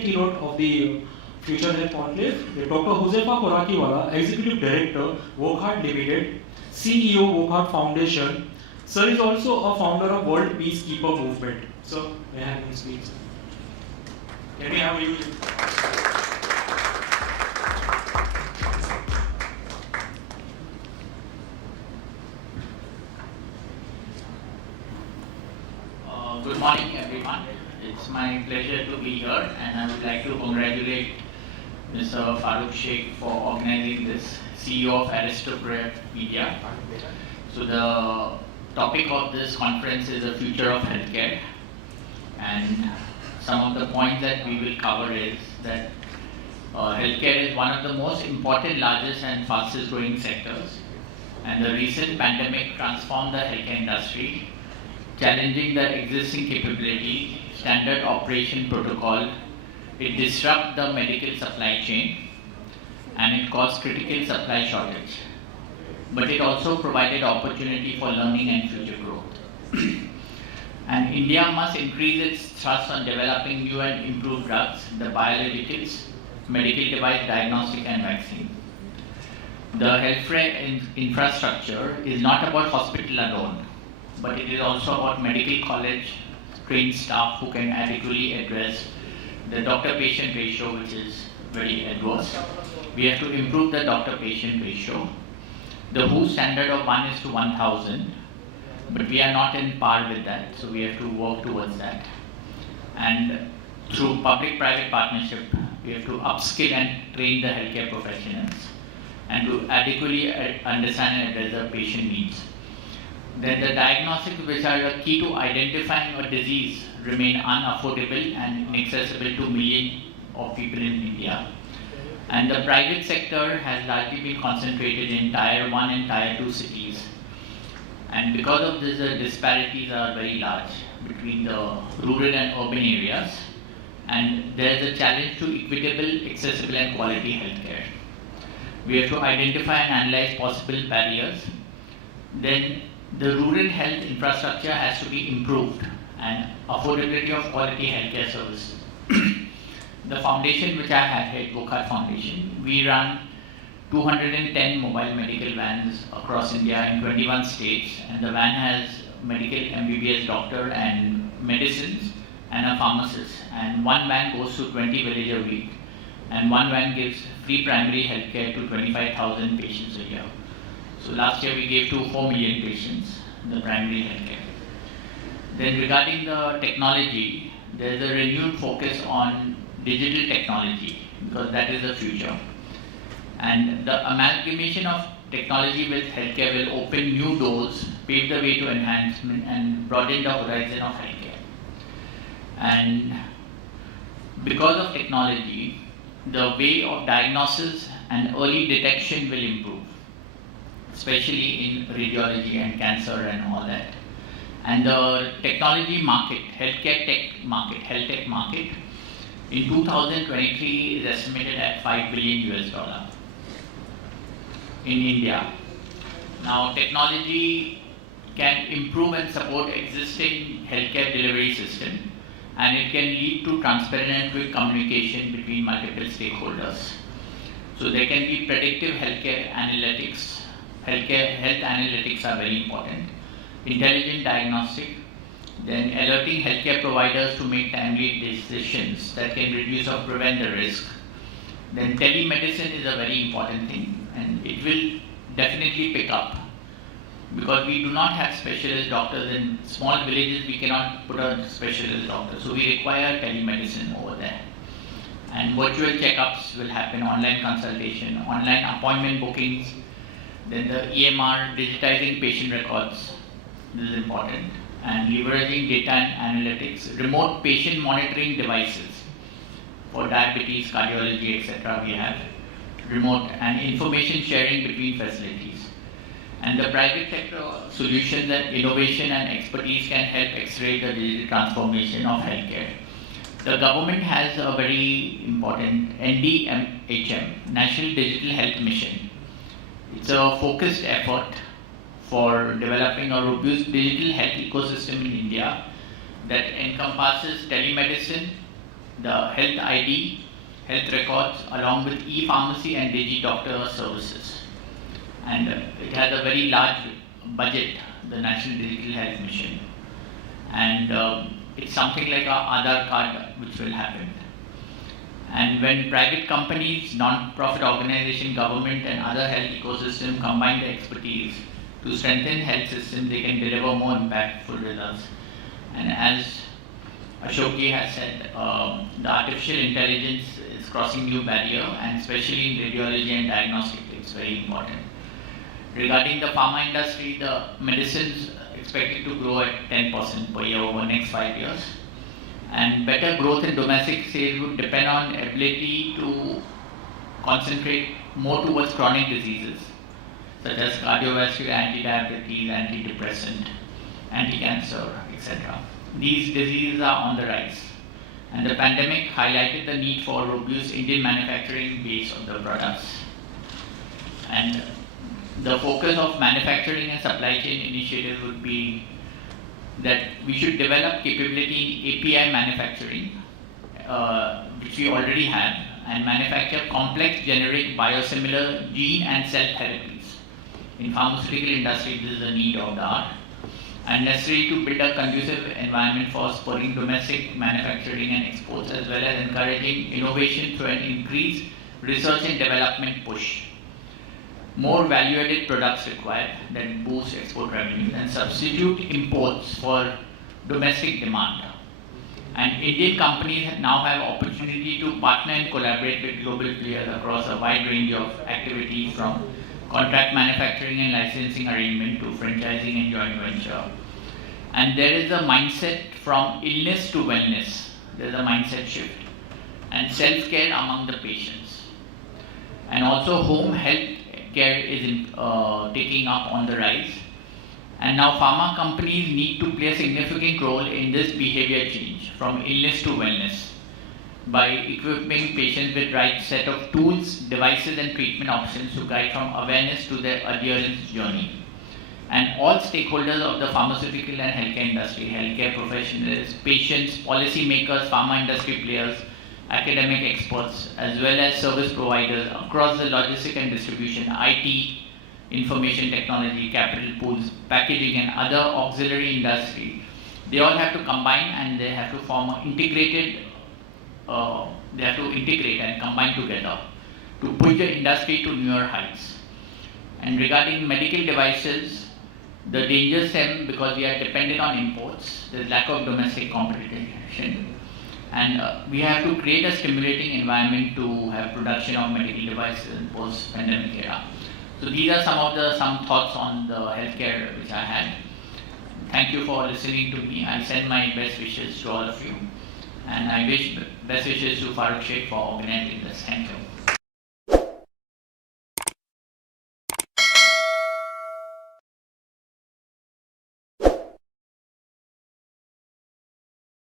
Keynote of the Future Health Conclave, Dr. Huzaifa Khorakiwala, Executive Director, Wokhart Limited, CEO, Wokhart Foundation. Sir is also a founder of World Peacekeeper Movement. Sir, may I have him speak? Can we have you? Good morning, everyone. It's my pleasure to be here, and I would like to congratulate Mr. Farooq Sheikh for organizing this, CEO of Aristocrat Media. So the topic of this conference is the future of healthcare, and some of the points that we will cover is that healthcare is one of the most important, largest and fastest growing sectors, and the recent pandemic transformed the healthcare industry, challenging the existing capability, standard operation protocol. It disrupted the medical supply chain and it caused critical supply shortage. But it also provided opportunity for learning and future growth. And India must increase its thrust on developing new and improved drugs, the biologicals, medical device, diagnostic and vaccine. The healthcare infrastructure is not about hospital alone, but it is also about medical college trained staff who can adequately address the doctor-patient ratio, which is very adverse. We have to improve the doctor-patient ratio. The WHO standard of 1:1,000, but we are not in par with that, so we have to work towards that. And through public-private partnership, we have to upskill and train the healthcare professionals and to adequately understand and address the patient needs. Then the diagnostics, which are the key to identifying a disease, remain unaffordable and inaccessible to millions of people in India. And the private sector has largely been concentrated in Tier 1 and Tier 2 cities. And because of this, the disparities are very large between the rural and urban areas. And there is a challenge to equitable, accessible and quality healthcare. We have to identify and analyze possible barriers. Then the rural health infrastructure has to be improved and affordability of quality healthcare services. The foundation which I have, Wokhart Foundation, we run 210 mobile medical vans across India in 21 states, and the van has medical MBBS doctor and medicines and a pharmacist, and one van goes to 20 villages a week, and one van gives free primary healthcare to 25,000 patients a year. So last year we gave to 4 million patients the primary healthcare. Then regarding the technology, there is a renewed focus on digital technology because that is the future. And the amalgamation of technology with healthcare will open new doors, pave the way to enhancement and broaden the horizon of healthcare. And because of technology, the way of diagnosis and early detection will improve, especially in radiology and cancer and all that. And the technology market, healthcare tech market, health tech market, in 2023 is estimated at $5 billion in India. Now, technology can improve and support existing healthcare delivery system, and it can lead to transparent and quick communication between multiple stakeholders. So there can be predictive healthcare analytics. Health analytics are very important. Intelligent diagnostic, then alerting healthcare providers to make timely decisions that can reduce or prevent the risk. Then telemedicine is a very important thing, and it will definitely pick up because we do not have specialist doctors in small villages. We cannot put a specialist doctor, so we require telemedicine over there. And virtual checkups will happen, online consultation, online appointment bookings. Then the EMR, digitizing patient records, this is important. And leveraging data and analytics, remote patient monitoring devices for diabetes, cardiology, etc. We have remote and information sharing between facilities. And the private sector solutions and innovation and expertise can help accelerate the digital transformation of healthcare. The government has a very important NDMHM, National Digital Health Mission. It's a focused effort for developing a robust digital health ecosystem in India that encompasses telemedicine, the health ID, health records, along with e-pharmacy and digi-doctor services. And it has a very large budget, the National Digital Health Mission. And it's something like a Aadhaar card which will happen. And when private companies, non-profit organization, government and other health ecosystem combine their expertise to strengthen health system, they can deliver more impactful results. And as Ashokji has said, the artificial intelligence is crossing new barrier, and especially in radiology and diagnostics, it's very important. Regarding the pharma industry, the medicines expected to grow at 10% per year over the next 5 years. And better growth in domestic sales would depend on ability to concentrate more towards chronic diseases, such as cardiovascular, anti-diabetes, antidepressant, anti-cancer, etc. These diseases are on the rise. And the pandemic highlighted the need for robust Indian manufacturing base of the products. And the focus of manufacturing and supply chain initiatives would be that we should develop capability in API manufacturing, which we already have, and manufacture complex generic biosimilar gene and cell therapies. In pharmaceutical industry, this is a need of the hour, and necessary to build a conducive environment for spurring domestic manufacturing and exports, as well as encouraging innovation through an increased research and development push. More value-added products required that boost export revenues and substitute imports for domestic demand. And Indian companies now have opportunity to partner and collaborate with global players across a wide range of activities, from contract manufacturing and licensing arrangement to franchising and joint venture. And there is a mindset from illness to wellness. There is a mindset shift and self-care among the patients. And also home health care is taking up on the rise. And now pharma companies need to play a significant role in this behavior change from illness to wellness by equipping patients with right set of tools, devices and treatment options to guide from awareness to their adherence journey. And all stakeholders of the pharmaceutical and healthcare industry, healthcare professionals, patients, policymakers, pharma industry players, academic experts, as well as service providers across the logistic and distribution, IT, information technology, capital pools, packaging and other auxiliary industry, they all have to combine and they have to form an integrated, they have to integrate and combine together to push the industry to newer heights. And regarding medical devices, the danger stem because we are dependent on imports, there's lack of domestic competition. And we have to create a stimulating environment to have production of medical devices in post-pandemic era. So these are some thoughts on the healthcare which I had. Thank you for listening to me. I send my best wishes to all of you. And I wish best wishes to Farooq Sheikh for organizing this. Thank you.